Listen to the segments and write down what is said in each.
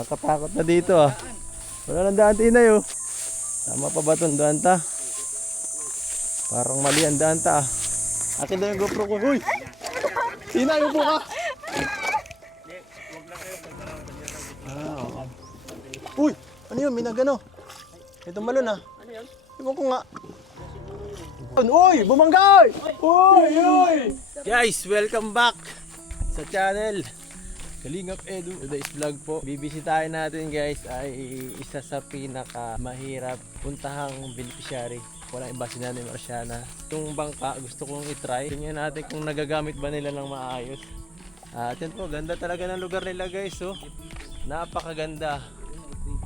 Nakatakot na dito ah. Wala nang daan tinay oh. Tama pa ba itong daan ta? Parang mali ang daan ta ah. Akin na yung GoPro ko. Uy! Tinay, upo ka! Uy! Ano yun? Minagano? Ito malon ah. Ano yun? Iwan ko nga. Uy! Bumangga! Uy! Uy! Guys, welcome back sa channel Kalingap Edu. Today's vlog po. Bibisitahin natin guys ay isa sa pinaka mahirap puntahang beneficiary. Walang iba, si Nanay Marciana. Itong bangka gusto kong itry. Tingnan natin kung nagagamit ba nila ng maayos. At yan po, ganda talaga ng lugar nila guys. Oh. Napakaganda.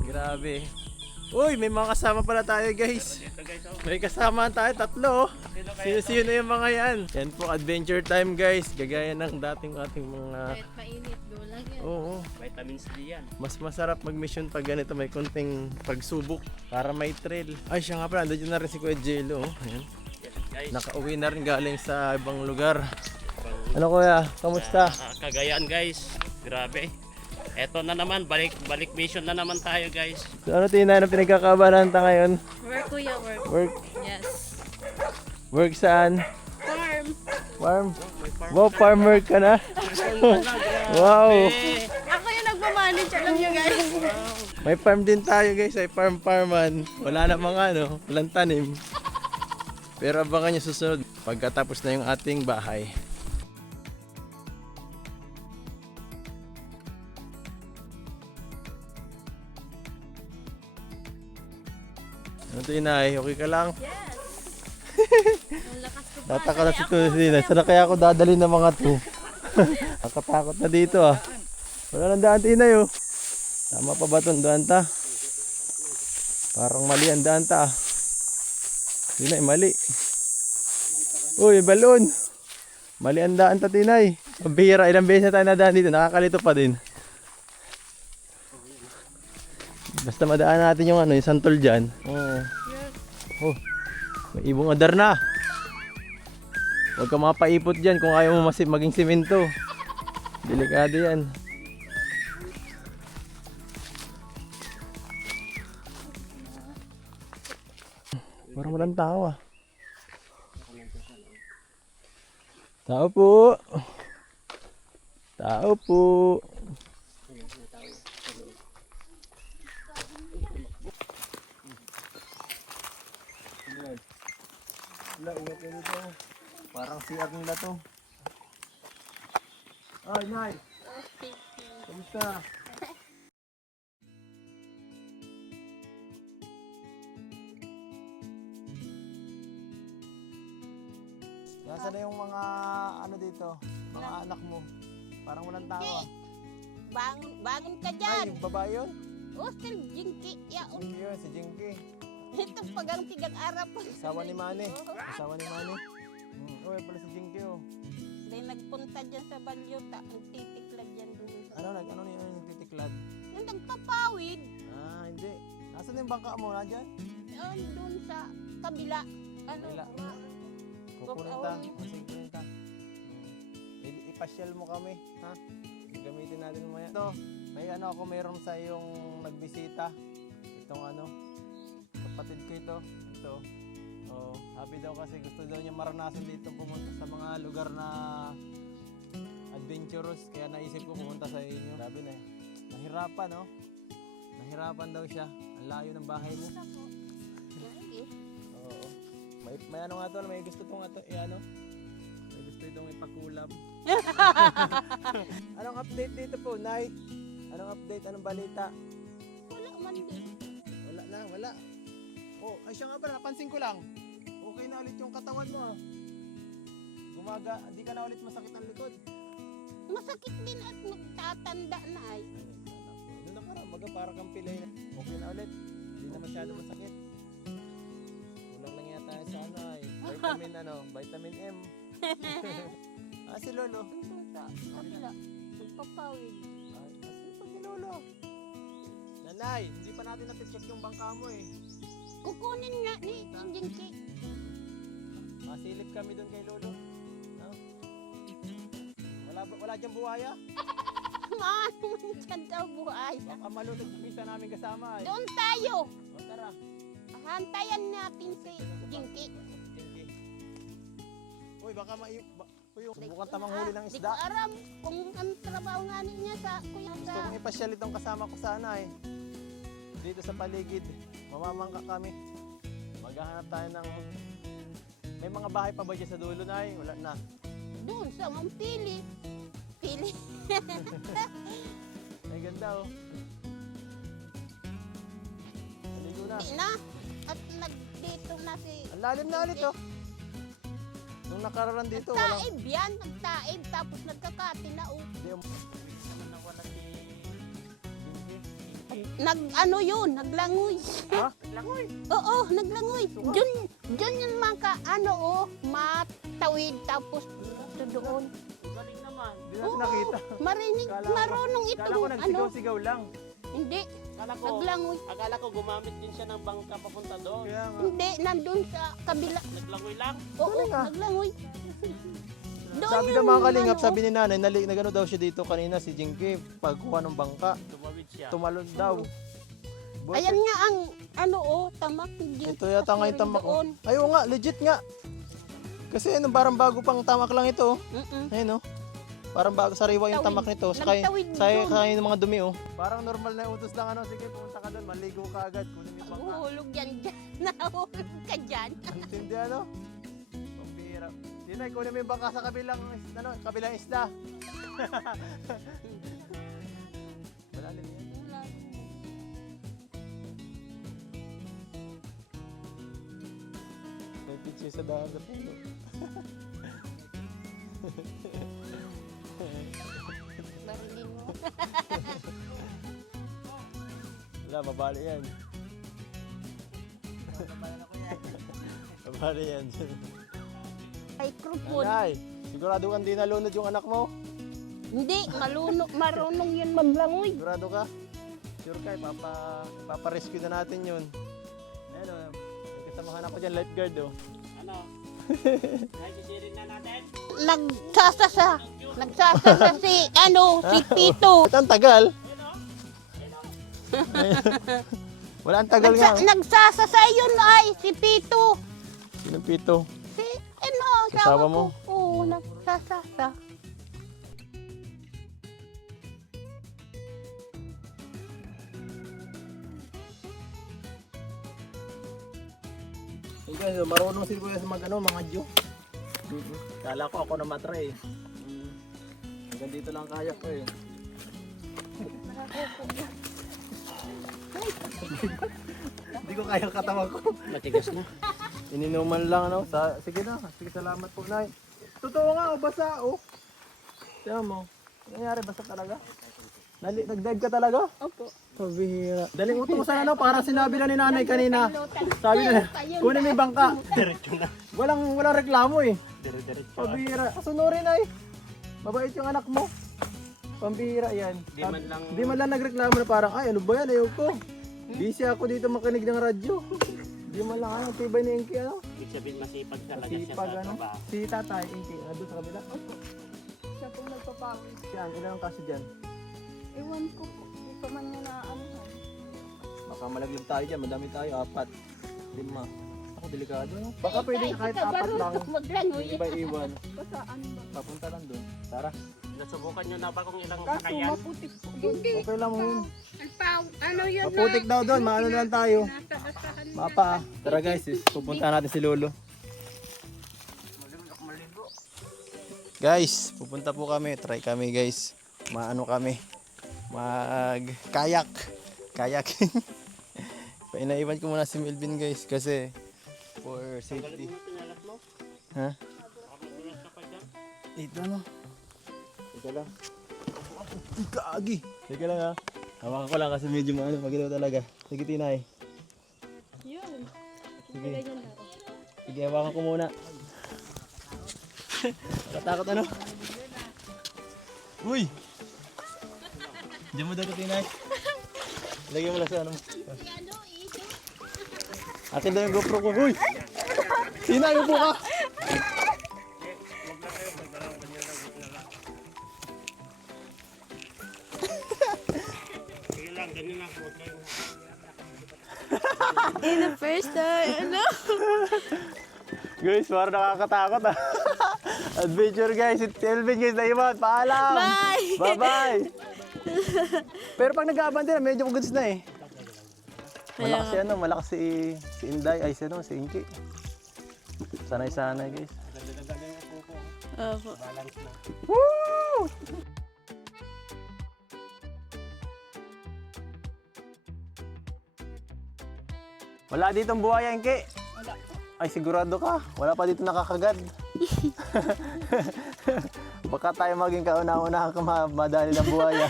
Grabe. Uy, may mga kasama pala tayo guys. May kasama tayo, tatlo. Sino-sino yung mga yan? Yan po, adventure time guys. Gagaya ng dating ating mga... Kahit mainit, lang yan. Oo. Vitamins D yan. Mas masarap mag-mission pag ganito. May konting pagsubok para may thrill. Ay, siya nga pala. Andun na rin si Kuya Jello. Oh. Ayan. Guys, Nakauwi na rin galing sa ibang lugar. Ano kuya? Kamusta? Cagayan guys. Grabe. Eto na naman, balik mission na naman tayo guys. So, ano tina na pinagkakabalan ta ngayon? Work kuya, work. Work? Yes. Work saan? Farm. Farm? Wow, farmer ka na? Wow! Ako yung nagmamanage, alam nyo guys. May farm din tayo guys, ay farman. Wala na mga ano, walang tanim. Pero abangan nyo susunod pagkatapos na yung ating bahay. Ano ito inay? Okay ka lang? Yes. Ang lakas ko pa. Tataka na si Tusina. Sana kaya ako dadali ng mga to. Nakatakot na dito ah. Wala nang daan tinay oh. Tama pa ba itong daan ta? Parang mali ang daan ta ah. Tinay, mali. Uy, balon. Mali ang daan ta tinay. Pambihira, ilang beses na tayo nadaan dito. Nakakalito pa din. Basta madaan natin yung ano, yung santol dyan. Oh, may ibong adar na. Huwag ka mapaipot dyan kung ayaw mo maging simento. Delikado yan. Parang walang tao ah. Tao po. Tao po. Wala, ingat na dito. Parang CR nila to. Ay, Nay! Kamusta? Nasaan na yung mga ano dito? Mga anak mo? Parang walang tao ah. Bangon ka Ay, dyan. yung babae yun? Hostel, Jinky. Si yun, si Jinky. Ito pagang tigang arap. Asawa ni Manny. Asawa ni Manny. Uy, pala si Jinky oh. Dahil nagpunta dyan sa Balyota. Ang titiklad dyan doon. Ano yung titiklad? Yung nagpapawid. Ah, hindi. Nasaan yung bangka mo? Nandyan? Doon sa kabila. Ano? Kabila. Kukunin ta. Sige, kunin ta. Ipasyal mo kami, ha? Gamitin natin mamaya. Ito, may ano ako, mayroon sa yung nagbisita. Itong ano, kapatid ko ito. Ito. Oh, happy daw kasi gusto daw niya maranasan dito pumunta sa mga lugar na adventurous. Kaya naisip ko pumunta sa inyo. Sabi na, nahirapan, no? Nahirapan daw siya. Ang layo ng bahay mo. Oo. May ano nga to, may gusto tong ato, ano? May gusto itong ipakulab. Anong update dito po, Nay? Anong update? Anong balita? Wala man din. Wala. Oh, ay siya nga ba, napansin ko lang. Okay na ulit yung katawan mo. Ah. Di ka na ulit masakit ang likod. Masakit din at magtatanda na ay. Doon nakaraan, baga para kang pilay na. Okay na ulit. Hindi na masyado masakit. Kulang lang yata sa ano ay vitamin M. Si Lolo. Doon sa kabila. Nagpapawid. Ay, asin pa si Lolo. Nanay, hindi pa natin napicheck yung bangka mo eh. Kukunin nga ni Jinky. Masilip kami doon kay Lolo. No? Wala dyan buhaya? Maano man dyan daw buhay. Baka malunod yung isa namin kasama eh. Doon tayo. O tara. Hantayan natin si Jinky. Uy, baka Uy, subukan tamang huli ng Di ko isda. aram kung ang trabaho nga niya sa kuya Gusto sa... kong ipasyal itong kasama ko sana eh. Dito sa paligid. Mamamangka kami. Maghahanap tayo ng... May mga bahay pa ba dyan sa dulo na eh? Wala na. Doon sa Mampili. Pili. Ay ganda oh. Maligo na. Di na. At nagdito na si... Ang lalim na ulit oh. Nung nakararan dito, walang... Nagtaib yan. Nagtaib. Tapos nagkakati na oh. Hindi, Ano yun? Naglangoy. ha? Langoy. Oo, naglangoy. Diyan yung mga matawid tapos doon. Galing naman. Hindi natin nakita. Marinig, Kala ko- marunong Kala ko itong nagsigaw-sigaw lang. Hindi, Akala naglangoy. ko gumamit din siya ng bangka papunta doon. Kaya nga. Hindi, nandun sa kabila. Naglangoy lang. Oo, Galing ah. naglangoy. Doon Sabi yung ng mga kalingap, ano, sabi ni nanay, nagano daw siya dito kanina si Jinky, pagkuha ng bangka, Tumawid siya. tumalon daw. Buti- Ayan nga ang tamak. Ito yata nga yung tamak ko. doon. Ay, oo nga, legit nga. Kasi ano, parang bago pang tamak lang ito. Mm-mm. Ayun oh. Parang bago sariwa yung Tawid. tamak nito. Sakay, Nagtawid sakay, doon. sakay ng mga dumi oh. Parang normal na utos lang ano. Sige, pumunta ka doon, maligo ka agad. Kunin yung bangka. Huhulog yan dyan. Nahulog ka dyan. Hindi ano? Pampira. Dinay, kunin mo yung bangka sa kabilang isla. Malalim yan. May picture sa daan sa puno. Barilin mo. Wala, mabali yan. Mabali yan. Microphone. Nanay, sigurado kang di nalunod yung anak mo? Hindi, marunong yun maglangoy. Sigurado ka? Sure ka, paparescue na natin yun. Ayun o, may kasamahan ako dyan, lifeguard oh. Ano? Nagsisirin na natin. Nagsasasa si Pito. Ito ang tagal. Wala ang tagal nga. Oh. Nagsasasa yun ay si Pito. Sinong pito? Si Kasama mo? ko. Oo, nagsasasa. Hey guys, marunong si Kuya sa mga Diyo. Kala ko ako na matry eh. Hanggang dito lang kaya ko eh. Hindi ko kaya ang katawan ko. Matigas na. Ininuman lang ano. Sige na. Sige, salamat po, Nay. Totoo nga, oh, basa oh. Tiyan mo. Ano nangyari, basa talaga? Nag-dive ka talaga? Opo. Pabihira. Daling utusan ano, para sinabi na ni nanay kanina. Sabi na, kunin mo yung bangka. Diretso na. Walang reklamo eh. Diretso. Pabihira. Sunurin ay. Mabait yung anak mo. Pambihira yan. Di man lang nagreklamo na parang, ay ano ba yan, ayoko. Busy ako dito makinig ng radyo. Di man lang ang tibay ni Inky ano. Ibig sabihin masipag talaga siya Sipag sa ano. trabaho. Si tatay Inky, nandun sa kabila. Siya po nagpapakit. Yan, ilan ang kaso dyan? Ewan ko po. Hindi pa man niya na ano. Baka malaglag tayo dyan, madami tayo, 4, 5. Ako delikado no? Baka pwede kahit 4 lang. Maglangoy. Hindi ba iwan? Saan ba? Papunta lang doon. Tara. Nasubukan nyo na ba kung ilang Kaso kakayan? maputik po. Hindi. Okay lang mo yun. Ano yun Maputik daw doon, maano na lang tayo. Nasa basahan na. Mapa. Tara guys, pupunta natin si Lolo. Guys, pupunta po kami. Try kami guys. Maano kami. Mag-kayak. Kayaking. Painaiwan ko muna si Melvin guys kasi for safety. Pinalat mo? Ha? Baka magulat ka pa dyan. Dito ano? Teka lang. Gagi! Teka lang ha. Hawakan ko lang kasi medyo magalaw talaga. Sige Tinay. Yun. Sige. Ganyan na. Sige, hawakan ko muna. Nakatakot ano? Uy! Diyan mo daw ito Tinay. Lagyan mo lang sa ano mo. Akin daw yung GoPro ko. Uy! Tinay, upo ka! In the first time, ano? Guys, parang nakakatakot ah. Adventure guys, si Elvin guys na iwan. Paalam! Bye! Bye-bye! Pero pag nag-aabante na, medyo goods na eh. Kaya Malakas si Inday, ay si Inky. Sanay-sanay guys. Opo. Woo! Wala ditong buhaya, Inky. Wala. Ay, sigurado ka. Wala pa dito nakakagad. Baka tayo maging kauna-una ka madali ng buhaya.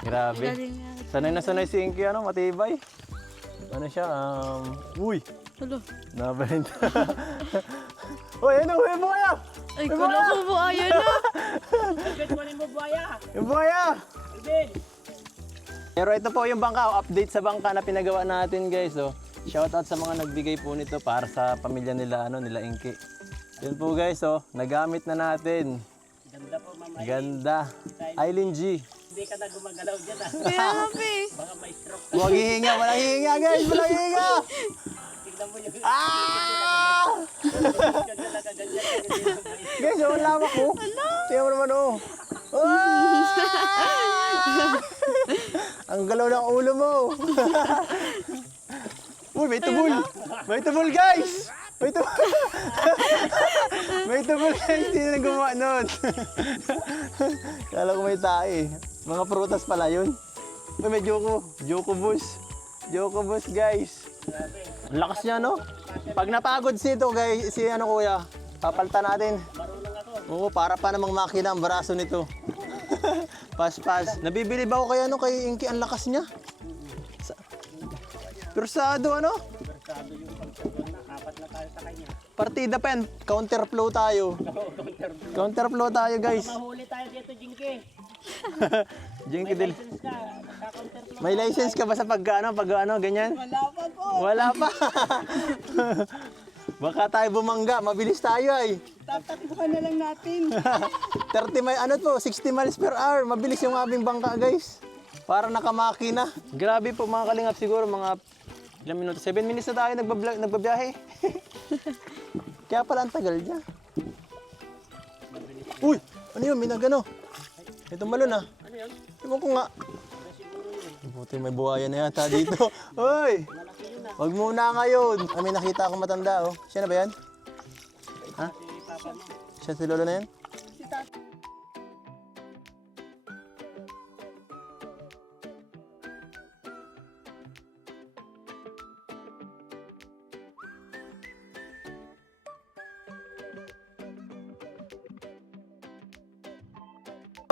Grabe. Galing nga. Sanay na sanay si Inky, matibay. Ano siya, uy, Hello. nabalint. Uy, may buhaya! Ay, kala ko po ayaw na. Yung buhaya! Pero ito po yung bangka, update sa bangka na pinagawa natin guys. Oh. Shoutout sa mga nagbigay po nito para sa pamilya nila, nila Inky. Yun po guys, nagamit na natin. Ganda po, Mama. Ganda. Eileen G. Hindi ka na gumagalaw dyan ah. Kaya nga pe. Baka may stroke. Huwag hihinga, walang hihinga guys, walang hihinga! Tignan mo yung Ah! Guys, ang lawak ko. Tingnan mo naman Ah! Ang galaw ng ulo mo. Uy, may tubol. May tubol guys. May tubol. May tubol guys. Sino nang gumawa nun? Kala ko may tae. Mga prutas pala yun. Uy, may Joko. Joko bus. Joko bus guys. Ang lakas niya, no? Pag napagod si ito, guys, si kuya, papalitan natin. Oo, para pa namang makina ang braso nito. Pas-pas. Nabibili ba ako kay Inky? Ang lakas niya. Persado, ano? Persado yung pagsagot na. Apat na tayo sa kanya. Partida pa yan. Counterflow tayo. Counterflow tayo, guys. Mahuli tayo dito, Jinky. Jinky Del. License ka. Nagka-counterflow. May license ka ba sa pag ganyan? Wala pa po. Wala pa. Baka tayo bumangga. Mabilis tayo ay. Tatakbuhan na lang natin. 60 miles per hour. Mabilis yung aming bangka, guys. Para nakamakina. Grabe po mga kalingap, siguro mga ilang minuto. 7 minutes na tayo nagbabiyahe. Kaya pala ang tagal niya. Uy! Ano yun? May nagano. Itong malon ah. Ano yun? Ewan ko nga. Buti may buhaya na yata dito. Uy! Wag muna ngayon. May nakita akong matanda oh. Siya na ba yan? Ha? Siya si lolo na yan?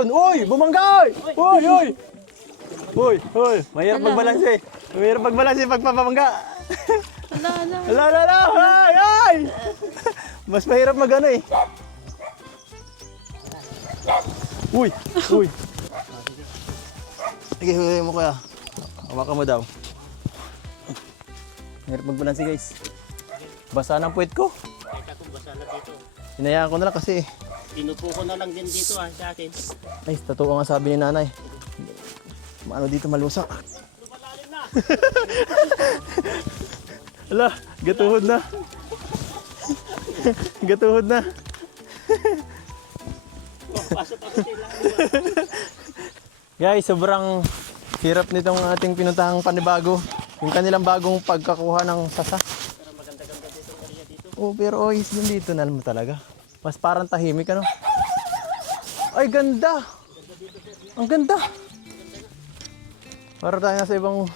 Uy! Bumangga! Uy! Uy! Uy! Uy! Mahirap magbalanse. Mahirap magbalanse pag papabangga. Ala. Ala! Ay! Ay! Mas mahirap magano eh. Uy! Uy! Sige, huwag mo kuya. Hawakan mo daw. Mahirap magbalanse guys. Basa ng puwet ko. Teka kung basa na dito. Hinayaan ko na lang kasi. Pinupo ko na lang din dito sa atin. Ay, totoo nga sabi ni nanay. Maano dito malusak. Lumalalim na! Ala, gatuhod na. Gatuhod na. Pasok ako sa ilang. Guys, sobrang hirap nitong ating pinuntahang panibago. Yung kanilang bagong pagkakuha ng sasa. Pero maganda-ganda dito ang area dito. Oh, pero oyes din dito na naman talaga. Mas parang tahimik, ano? Ay, ganda! Ang ganda! Para tayo nasa ibang...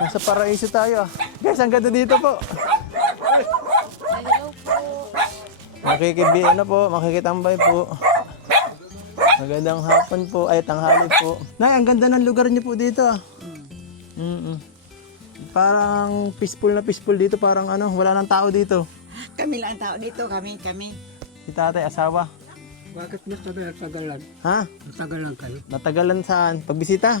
nasa paraiso tayo, ah. Guys, ang ganda dito po. Hello po. Makikitambay po. Magandang hapon po, ay tanghali po. Nay, ang ganda ng lugar niyo po dito, ah. Parang peaceful na peaceful dito, parang ano, wala nang tao dito. Kami lang tao dito, kami. Si tatay, asawa. Bakit mas tagalan? Ha? Tagalan kayo? Natagalan saan? Pagbisita?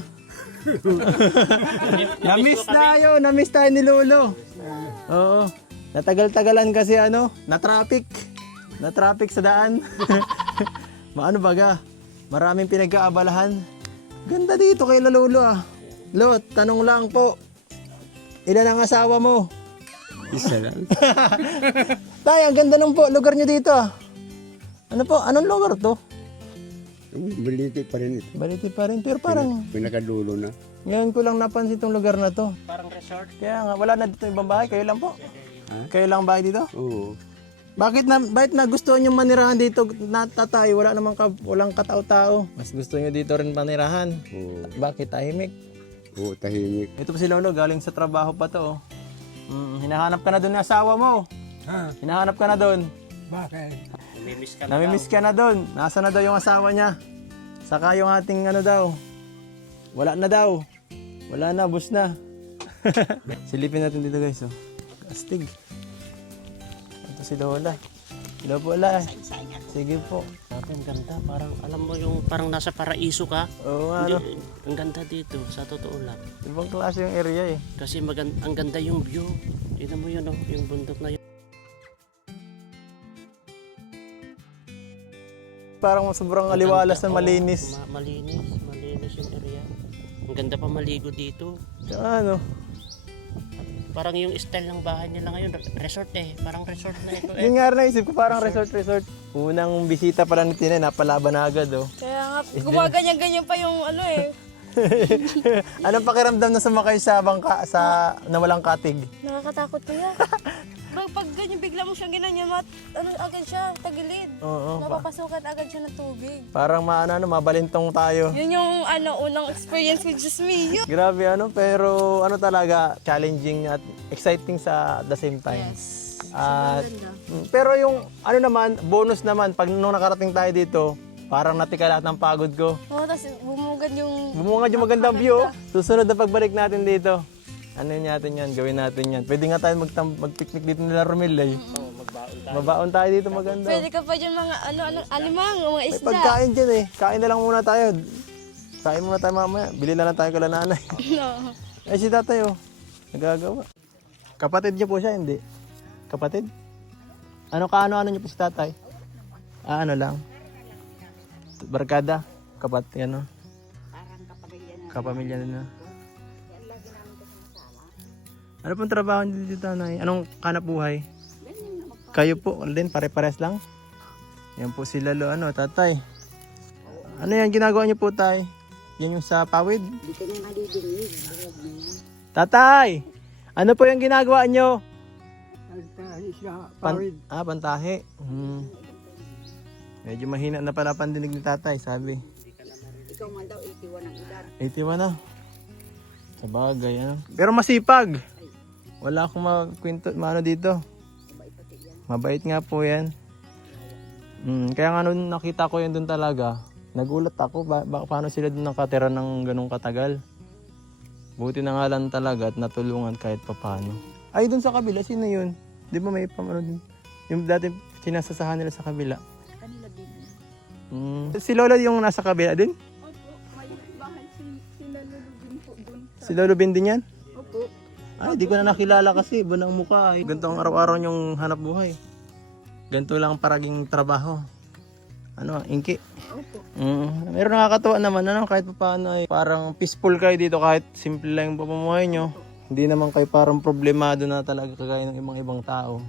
Namiss tayo, namiss tayo ni Lolo. Oo. Natagal-tagalan kasi ano, na-traffic sa daan. Maano baga, maraming pinagkaabalahan. Ganda dito kay Lolo ah. Lot, tanong lang po. Ilan ang asawa mo? Isa lang. Tay, ang ganda ng po, lugar nyo dito ah. Ano po, anong lugar to? Baliti pa rin ito. Baliti pa rin, pero parang Pinakadulo na. ngayon ko lang napansin itong lugar na to. Parang resort. Kaya nga, wala na dito ibang bahay, kayo lang po. Ha? Kayo lang bahay dito? Oo. Bakit na gusto nyo manirahan dito na tatay? Wala namang walang katao-tao. Mas gusto nyo dito rin manirahan. Oo. Bakit tahimik? Oo, tahimik. Ito pa si Lolo, galing sa trabaho pa to. Hinahanap ka na doon ng asawa mo. Ha? Hinahanap ka na doon. Bakit? Namimiss ka na Namimiss ka na doon. Nasa na daw yung asawa niya. Saka yung ating ano daw. Wala na daw. Wala na, bus na. Silipin natin dito guys. Oh. Astig. Ito si Lola. Hello po, Lola. Sige po. Grabe, ang ganda. Parang, alam mo yung parang nasa paraiso ka. Oo nga, ano. Hindi, ang ganda dito, sa totoo lang. Ibang klase yung area eh. Kasi ang ganda yung view. Tignan mo yun, oh, yung bundok na yun. Parang sobrang aliwalas na malinis. Malinis yung area. Ang ganda pa maligo dito. Ano? Parang yung style ng bahay nila ngayon, resort eh. Parang resort na ito eh. Yun nga rin naisip ko, parang resort. Unang bisita pala ni Tinay, napalaban na agad oh. Kaya nga, gumaganyan-ganyan pa yung ano eh. Anong pakiramdam na sumakay sa bangka na walang katig? Nakakatakot kuya. Pag ganyan, bigla mo siyang ginanyan, ano agad siya, tagilid. Oo. Napapasukan agad siya ng tubig. Parang mabalintong tayo. Yun yung unang experience with just me. Grabe pero talaga challenging at exciting sa the same time. At pero yung naman, bonus naman pag nung nakarating tayo dito, parang natika lahat ng pagod ko. Oo, tapos bumungad yung... Bumungad yung magandang view. Susunod na pagbalik natin dito. Ano natin yan? Gawin natin yan. Pwede nga tayo mag-picnic dito nila Romel eh. Mabaon tayo dito maganda. Pwede ka pa dyan mga alimang, mga May isda. pagkain dyan eh. Kain na lang muna tayo. Kain muna tayo mamaya. Bili na lang tayo kala nanay. No. Ay si tatay oh. Nagagawa. Kapatid niyo po siya, hindi? Kapatid? Ano niyo po si tatay? Ano lang? Barkada? Kapatid, ano? Kapamilya na. Ano pong trabaho niyo dito, nanay? Anong kanap buhay? Kayo po, din pare-pares lang? Yan po si Lalo, tatay. Ano yan ginagawa niyo po, tay? Yan yung sa pawid? Hindi ka na nadidinig. Tatay! Ano po yung ginagawa niyo? Pantahi siya. Pantahe. Medyo mahina na pala pandinig ni tatay, sabi. Ikaw man daw, 81 ang edad. 81 na. Sa bagay, Pero masipag. Wala akong makwento, dito. Mabait nga po yan. Kaya nga nung nakita ko yan dun talaga, nagulat ako, paano sila dun nakatira ng ganung katagal. Buti na nga lang talaga at natulungan kahit papano. Ay, dun sa kabila, sino yun? Di ba may pamano din? Yung dati sinasasahan nila sa kabila. Kanila din. Si Lola yung nasa kabila din? Opo, may bahay sila lulubin po doon. Si Lolo Ben din yan? Opo. Ay, di ko na nakilala kasi. Iba ng mukha. Ganito ang araw-araw yung hanap buhay. Ganito lang ang paraging trabaho. Inki? Opo. Pero nakakatuwa naman, kahit pa paano ay parang peaceful kayo dito kahit simple lang yung pamumuhay nyo. Hindi naman kayo parang problemado na talaga kagaya ng ibang tao.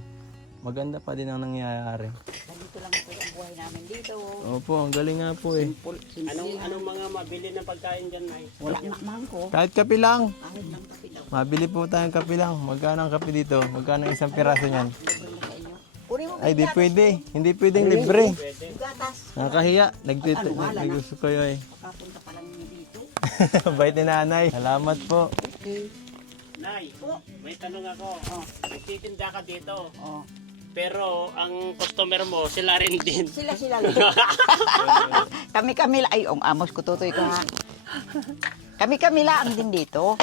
Maganda pa din ang nangyayari. Ganito lang po ang buhay namin dito. Opo, ang galing nga po eh. Anong mga mabili na pagkain dyan, Nay? Wala na mangko. Kahit kape lang. Kahit lang kape daw. Mabili po tayong kape lang. Magkano ang kape dito? Magkano ang isang piraso niyan? Kunin mo Ay, di pwede. Hindi pwedeng libre. gatas. Nakakahiya. Naggusto kayo eh. Papunta pa lang dito. Bait ni nanay. Salamat po. Nay, may tanong ako. Nagtitinda ka dito. Oh. Pero ang customer mo, sila rin din. Sila lang. Kami ay amos ko tutoy ko ha. Kami lang din dito.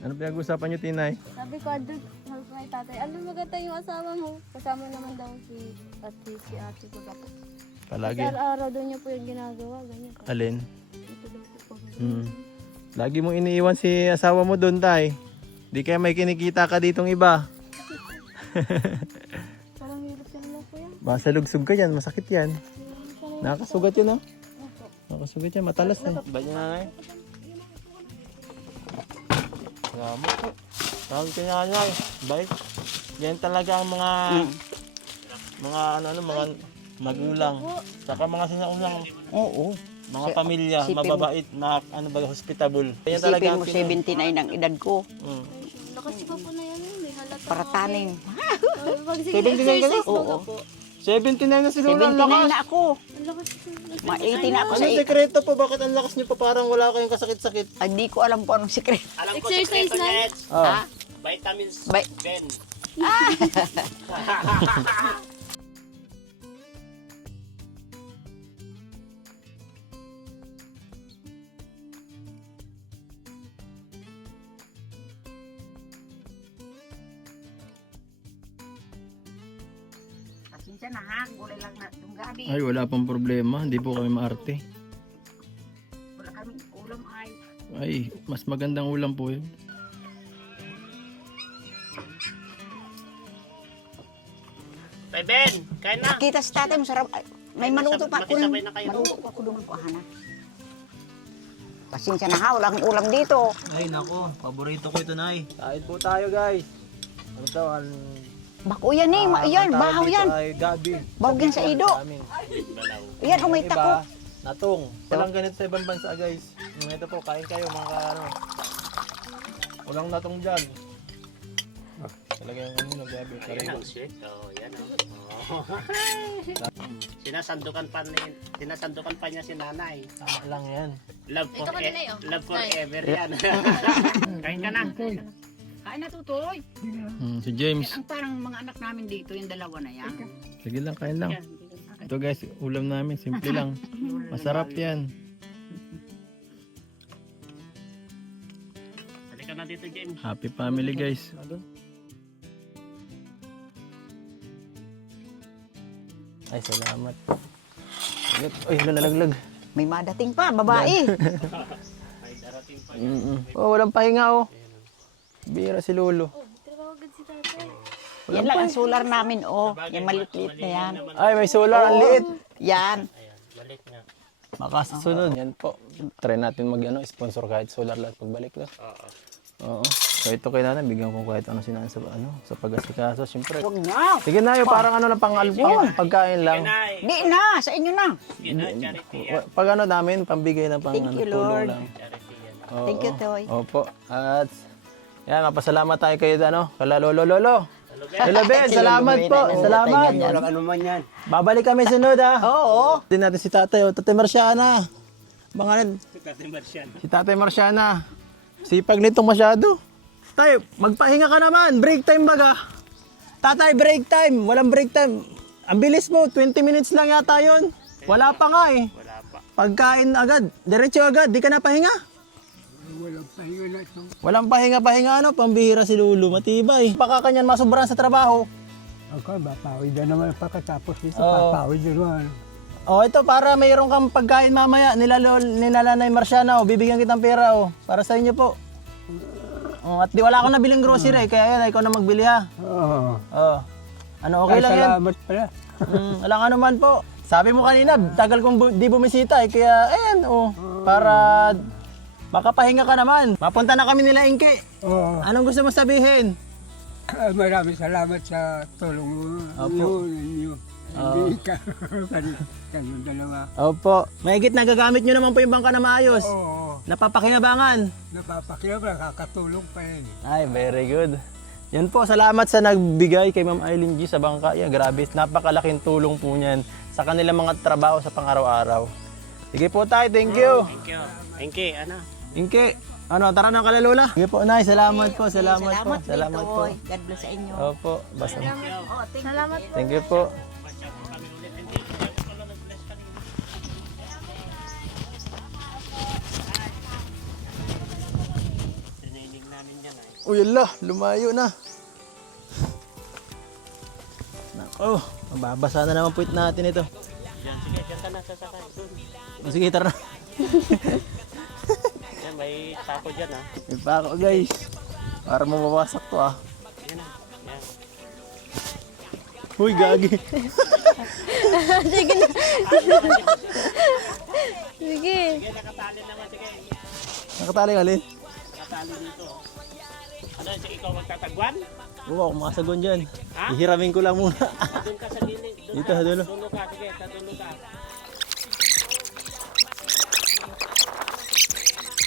Ano pinag-usapan niyo, Tinay? Sabi ko, Adult, sabi ko kay tatay, maganda yung asawa mo. Kasama naman daw si ate ko po. Palagi. Kasi araw-araw daw niya po yung ginagawa, ganyan. Alin? Ito daw po. Lagi mong iniiwan si asawa mo doon, tay. Di kaya may kinikita ka ditong iba. Parang hirap ka naman po yan. Basta lugsog ka yan, masakit yan. Nakasugat yun, oh. Nakasugat yan, matalas eh. Ba niya nga Salamat po. Tawag ka niya nanay. Bait. Yan talaga ang mga mga magulang. Saka mga sinaunang Oo. mga pamilya, Sipin- mababait, hospitable. Yan talaga Isipin ang mo 79 ang edad ko. Lakas pa po na yan. May halata. Paratanin. Pag 79 ka na? Oo. 79 na si Lola, ang 79 lakas. na ako. Ang lakas. Ma 80 na ako Ano sa sekreto po? Bakit ang lakas niyo pa parang wala kayong kasakit-sakit? Hindi ko alam kung anong sikreto. Alam ko Exercise sekreto na. niya, Eds. Ah. Vitamins Bay- Ben. Pasensya na ha, gulay lang na itong gabi. Ay, wala pang problema. Hindi po kami maarte. Wala kami ulam ay. Ay, mas magandang ulam po yun. Tay Ben, kain na. Kita si tatay, masarap. Ay, may manuto pa ako. Makisabay na kayo. Manuto pa ako doon ko, Hana. Pasensya na ha, wala akong ulam dito. Ay, nako. Paborito ko ito, Nay. Kain po tayo, guys. Ano to? Bako yan eh, yan, bahaw yan. Ay, gabi. Bahaw yan sa ido. Balaw. Yan, umay Iba, tako. natong. Walang ganito sa ibang bansa, guys. Ito po, kain kayo, mga walang natong dyan. Talaga yung gabi. Ayan ang shit. Oh, yan oh. Sinasandukan pa niya si nanay. Tama lang yan. Love Ito ka nila, oh. love forever yan. Kain ka na. Kain na tutoy. Si James. Ang parang mga anak namin dito, yung dalawa na yan. Sige lang, kain lang. Ito guys, ulam namin. Simple lang. Masarap yan. Halika na dito, James. Happy family, guys. Ay, salamat. Ay, nalaglag. May madating pa, babae. Ay, darating pa. Oh, walang pahinga, oh. Bira si Lolo. Oh, tinawagan si tatay. Yan lang ang solar namin, oh. Yung maliit na yan. Ay, may solar. Ang liit. Yan. Ayan, balik na. Baka sa sunod. Yan po. Try natin sponsor kahit solar lang pagbalik na. Oo. Oo. So ito kay nanay, bigyan ko kahit ano sinaan sa pag-asikaso. Siyempre. Huwag na. Sige na, parang pang pagkain lang. Nay, Di na, sa inyo na. charity yan. Pag namin, pambigay ng pang Thank you, tulong Lord. lang. Charity yan. Oo. Thank you, Toy. Opo. At yan, mapasalamat tayo kayo kala Lolo. Hello, Ben. Salamat po. Salamat. Ano man yan. Babalik kami sunod, ha. Oo. Din natin si Tatay, Tatay Marciana. Mga Tatay Marcian. si Tatay Marciana. Sipag nitong masyado. Tay, magpahinga ka naman. Break time baga. Tatay, break time. Walang break time. Ang bilis mo, 20 minutes lang yata yun. Wala pa nga eh. Wala pa. Pagkain agad, diretso agad, di ka na pahinga. Walang pahinga ano, pambihira si Lulu, matibay. Baka kanyan masobrahan sa trabaho. Ako, bapawid na naman pagkatapos dito, Oo. papawid na naman. Oh, ito para mayroon kang pagkain mamaya. Nilalanay Marciana, bibigyan kitang pera para sa inyo po. Oh, at di wala akong nabiling grocery, kaya yan, ikaw na magbili ha. Oo. Oh. Ano, okay Ay, lang yan? salamat pala. Walang ano man po. Sabi mo kanina, tagal kong di bumisita kaya ayan, para makapahinga ka naman. Mapunta na kami nila Inke. Oo. Anong gusto mo sabihin? Maraming salamat sa tulong mo. Opo. Ninyo. Hindi ka. Kanyang dalawa. Opo. Mahigit nagagamit nyo naman po yung bangka na maayos. Oo. Napapakinabangan. Napapakilap, nakakatulong pa yan. Ay, very good. Yan po, salamat sa nagbigay kay Ma'am Eileen G sa bangka. Yeah, grabe, napakalaking tulong po niyan sa kanilang mga trabaho sa pang-araw-araw. Sige po tayo, thank you. Thank you. Thank you, ano? Inke, tara na kalalola. Sige po, Nay, salamat po, salamat po. Salamat, Salamat po. Toy. God bless sa inyo. Opo, basta. Salamat po. Thank you po. Tininig namin yan ay. Uy, ala, lumayo na. Nako, mababasa na naman puwit natin ito. Diyan, sige, diyan ka na sasakay. Doon. Sige, tara na. Yan, may tako dyan ha. May pako, guys. Para mabawasak to, ah. Yan na. Yan. Uy, gagi. Sige na. Sige. Sige, nakatali naman. Sige, Nakatali alin? nakatali dito. Ano, sige, ikaw magtatagwan? Oo, ako makasagon dyan. Ha? Ihiramin ko lang muna. Doon ka sa gilid. Doon Dito, ka. dulo. Dulo ka, sige, sa dulo ka.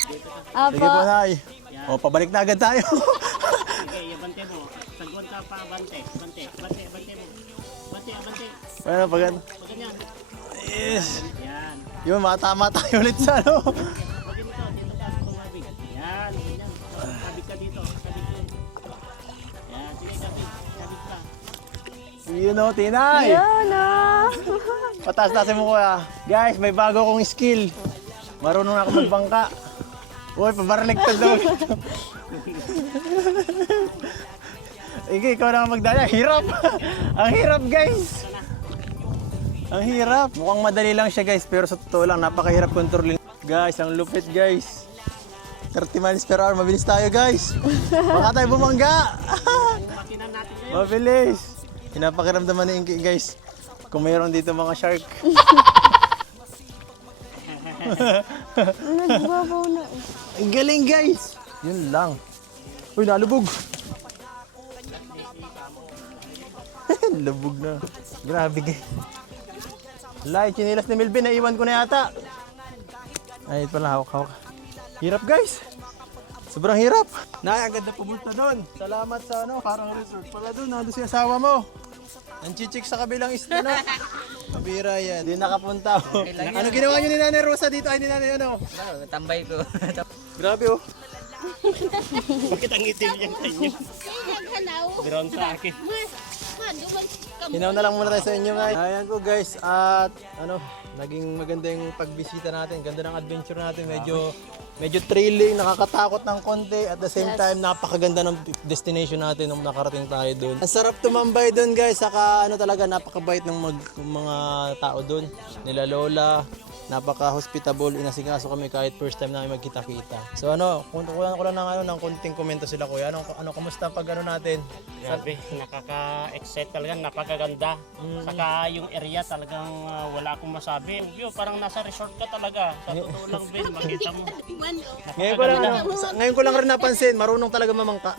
Sige po, Apa. Nay. O, pabalik na agad tayo. Sige, ibante mo. Tagwan ka pa, bante. Bante mo. Bante. Bueno, pagod. Pag ganyan. Yes. Yan. Yun, matama tayo ulit sa ano. Pag dito ka, tumabig. Yan, ganyan. Sabik ka dito. Sabik yun. Yan, sige, sabik ka. Yun o, Tinay. Yan ah. Pataas-taasin mo kuya. Guys, may bago akong skill. Marunong na ako magbangka. Uy, pabaraliktad daw. Sige, ikaw na ang magdala. Hirap. Ang hirap, guys. Ang hirap. Mukhang madali lang siya, guys. Pero sa totoo lang, napakahirap kontrolin. Guys, ang lupit, guys. 30 miles per hour. Mabilis tayo, guys. Baka tayo bumangga. Mabilis. Pinapakiramdaman ni Inky, guys. Kung mayroon dito mga shark. Nagbabaw na. Ang galing, guys. Yun lang. Uy, nalubog. Lubog na. Grabe, guys. Lai, chinilas ni Melvin. Naiwan ko na yata. Ay, ito pala. Hawak. Hirap, guys. Sobrang hirap. Nay, agad na pumunta doon. Salamat sa Karang Resort. Pala doon, nandun si asawa mo. Ang chichik sa kabilang isla na. Mabira yan. Di nakapunta. Oh. Ano ginawa niyo ni Nanay Rosa dito? Ay, ni Nanay ano? Tambay ko. Grabe, oh. Bakit ang itim yan sa inyo? Meron sa akin. Hinaw na lang muna tayo sa inyo, guys. Ayan ko, guys. At naging maganda yung pagbisita natin. Ganda ng adventure natin. Medyo thrilling, nakakatakot ng konti. At the same time, napakaganda ng destination natin nung nakarating tayo doon. Ang sarap tumambay doon, guys. Saka talaga, napakabait ng mga tao doon. Nila Lola. Napaka-hospitable, inasikaso kami kahit first time namin magkita-kita. So kulang ko lang ng konting komento sila kuya. Kamusta pag natin? Grabe, nakaka-excite talaga, napakaganda. Saka yung area talagang wala akong masabi. Yung view, parang nasa resort ka talaga. Sa totoo lang, Ben, makita mo. Ngayon ko lang rin napansin, marunong talaga mamangka.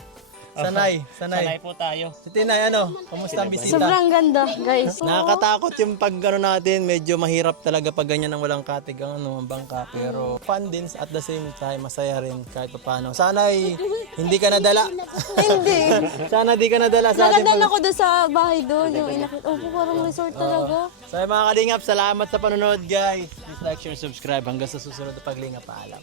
Sanay. Sanay po tayo. Si Tinay, kamusta ang bisita? Sobrang ganda, guys. Nakakatakot yung pag natin, medyo mahirap talaga pag ganyan ang walang katig ang bangka. Pero fun din at the same time, masaya rin kahit paano. Sana hindi ka nadala. Hindi. Sana di ka nadala sa ating Nakadala ko doon sa bahay doon. Yung inakit. Oh, parang resort talaga. So mga kalingap, salamat sa panonood guys. Please like, share, subscribe. Hanggang sa susunod na paglingap. Paalam.